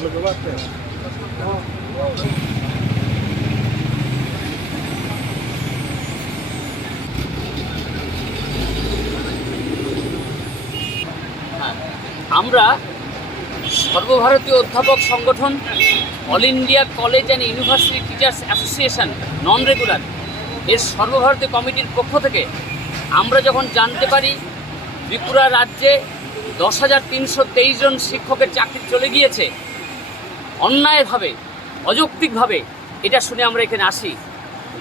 আমরা সর্বভারতীয় অধ্যাপক সংগঠন, all India college and university teachers association non regular এর সর্বভারতীয় কমিটির পক্ষ থেকে আমরা যখন জানতে পারি ত্রিপুরা রাজ্যে 10,323 জন শিক্ষকের চাকরি চলে গিয়েছে অন্যায়ভাবে, অযৌক্তিকভাবে, এটা শুনে আমরা এখানে আসি।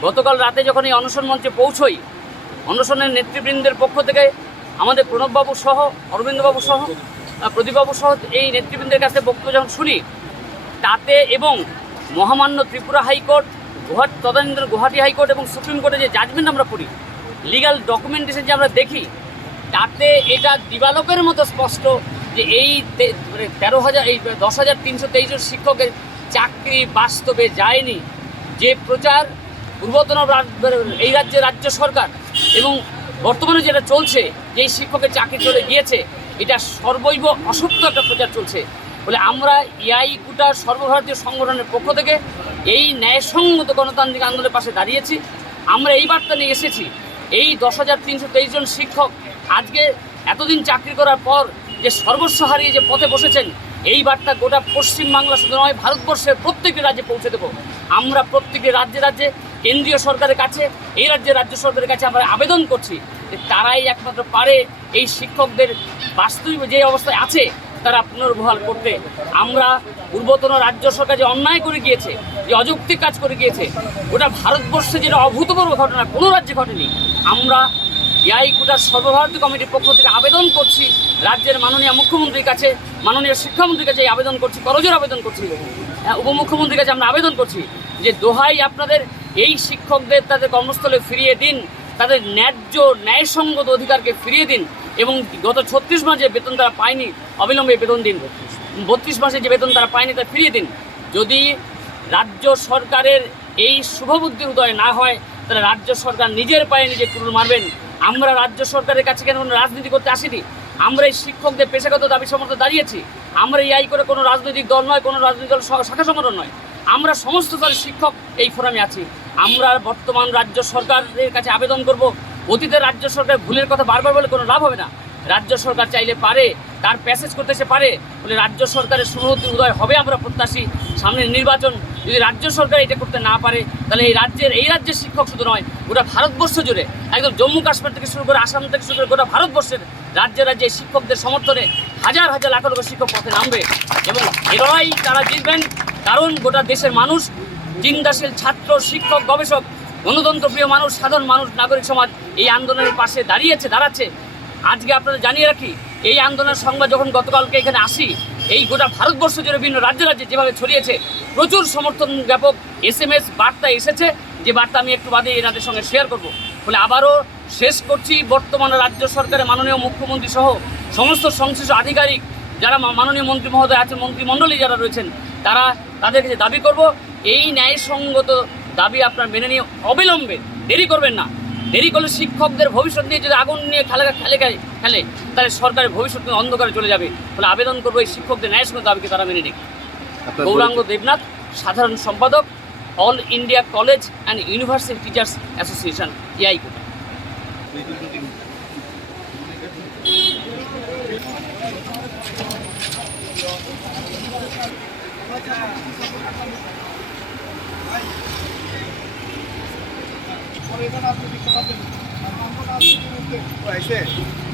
গতকাল রাতে যখন এই অনশন মঞ্চে পৌঁছই, অনশনের নেতৃবৃন্দের পক্ষ থেকে আমাদের প্রণববাবু সহ, অরবিন্দবাবু সহ, প্রদীপবাবু সহ এই নেতৃবৃন্দের কাছে বক্তব্য যখন শুনি, তাতে এবং মহামান্য ত্রিপুরা হাইকোর্ট, তদানীন্তন গুয়াহাটি হাইকোর্ট এবং সুপ্রিম কোর্টে যে জাজমেন্ট আমরা পড়ি, লিগাল ডকুমেন্টেশন যে আমরা দেখি, তাতে এটা দিবালোকের মতো স্পষ্ট যে এই 10,323 জন শিক্ষকের চাকরি বাস্তবে যায়নি। যে প্রচার পূর্বতন এই রাজ্যের রাজ্য সরকার এবং বর্তমানে যেটা চলছে যে এই শিক্ষকের চাকরি চলে গিয়েছে, এটা সর্বৈব অসত্য একটা প্রচার চলছে বলে আমরা ইয়াইকুটার সর্বভারতীয় সংগঠনের পক্ষ থেকে এই ন্যায়সঙ্গত গণতান্ত্রিক আন্দোলনের পাশে দাঁড়িয়েছি। আমরা এই বার্তা নিয়ে এসেছি, এই 10,323 জন শিক্ষক আজকে এতদিন চাকরি করার পর যে সর্বস্ব হারিয়ে যে পথে বসেছেন, এই বার্তা গোটা পশ্চিমবাংলা শুধু নয়, ভারতবর্ষের প্রত্যেকটি রাজ্যে পৌঁছে দেবো। আমরা প্রত্যেকটি রাজ্যে রাজ্যে কেন্দ্রীয় সরকারের কাছে, এই রাজ্যের রাজ্য সরকারের কাছে আমরা আবেদন করছি যে তারাই একমাত্র পারে এই শিক্ষকদের বাস্তবিক যে অবস্থায় আছে তারা পুনর্বহাল করতে। আমরা পূর্বতন রাজ্য সরকার যে অন্যায় করে গিয়েছে, যে অযৌক্তিক কাজ করে গিয়েছে, ওটা ভারতবর্ষে যেটা অভূতপূর্ব ঘটনা, কোনো রাজ্যে ঘটেনি। আমরা ইয়াইকুটার সর্বভারতীয় কমিটির পক্ষ থেকে আবেদন করছি রাজ্যের মাননীয় মুখ্যমন্ত্রীর কাছে, মাননীয় শিক্ষামন্ত্রীর কাছে আবেদন করছি, করজোর আবেদন করছি, উপমুখ্যমন্ত্রীর কাছে আমরা আবেদন করছি যে দোহাই আপনাদের এই শিক্ষকদের তাদের কর্মস্থলে ফিরিয়ে দিন, তাদের ন্যায়সঙ্গত অধিকারকে ফিরিয়ে দিন এবং গত 36 মাসে বেতন তারা পায়নি, অবিলম্বে বেতন দিন। 32 মাসে যে বেতন তারা পায়নি তা ফিরিয়ে দিন। যদি রাজ্য সরকারের এই শুভবুদ্ধি উদয় না হয়, তাহলে রাজ্য সরকার নিজের পায়ে নিজে কুড়ুল মারবেন। আমরা রাজ্য সরকারের কাছে কেন কোনো রাজনীতি করতে আসিনি, আমরা এই শিক্ষকদের পেশাগত দাবি সমর্থনে দাঁড়িয়েছি। আমরা এই করে কোনো রাজনৈতিক দল নয়, কোনো রাজনৈতিক দল শাখা সংগঠন নয়, আমরা সমস্ত দলের শিক্ষক এই ফোরামে আছি। আমরা বর্তমান রাজ্য সরকারের কাছে আবেদন করব, অতীতের রাজ্য সরকার ভুলের কথা বারবার বলে কোনো লাভ হবে না। রাজ্য সরকার চাইলে পারে, তার প্যাসেজ করতে সে পারে বলে রাজ্য সরকারের শুভবুদ্ধি উদয় হবে আমরা প্রত্যাশী। সামনের নির্বাচন যদি রাজ্য সরকার এটা করতে না পারে, তাহলে এই রাজ্যের শিক্ষক শুধু নয়, গোটা ভারতবর্ষ জুড়ে, একদম জম্মু কাশ্মীর থেকে শুরু করে আসাম থেকে শুরু করে গোটা ভারতবর্ষের রাজ্যে রাজ্যে শিক্ষকদের সমর্থনে হাজার হাজার লাখ লক্ষ শিক্ষক পথে নামবে এবং এরাই তারা জিতবেন। কারণ গোটা দেশের মানুষ, চিন্তাশীল ছাত্র, শিক্ষক, গবেষক, গণতন্ত্রপ্রিয় মানুষ, সাধারণ মানুষ, নাগরিক সমাজ এই আন্দোলনের পাশে দাঁড়াচ্ছে। আজকে আপনারা জানিয়ে রাখি, এই আন্দোলনের সংবাদ যখন গতকালকে এখানে আসি, এই গোটা ভারতবর্ষ জুড়ে বিভিন্ন রাজ্যে যেভাবে ছড়িয়েছে, প্রচুর সমর্থন, ব্যাপক SMS বার্তা এসেছে, যে বার্তা আমি একটু বাদে এনাদের সঙ্গে শেয়ার করব। ফলে আবারও শেষ করছি, বর্তমানে রাজ্য সরকারের মাননীয় মুখ্যমন্ত্রী সহ সমস্ত সংশ্লিষ্ট আধিকারিক যারা মাননীয় মন্ত্রী মহোদয় আছেন, মন্ত্রিমণ্ডলী যারা রয়েছেন, তাদের কাছে দাবি করব, এই ন্যায়সঙ্গত দাবি আপনার মেনে নিয়ে অবিলম্বে, দেরি করবেন না। দেরি করলে শিক্ষকদের ভবিষ্যৎ নিয়ে যদি আগুন নিয়ে খেলে তাহলে সরকারের ভবিষ্যৎ অন্ধকারে চলে যাবে। ফলে আবেদন করবো এই শিক্ষকদের ন্যায়সঙ্গত দাবিকে তারা মেনে নিক। গৌরাঙ্গ দেবনাথ, সাধারণ সম্পাদক, all India college and university teachers association, ইয়াইকুটা। और इधर आपको दिक्कत आती है।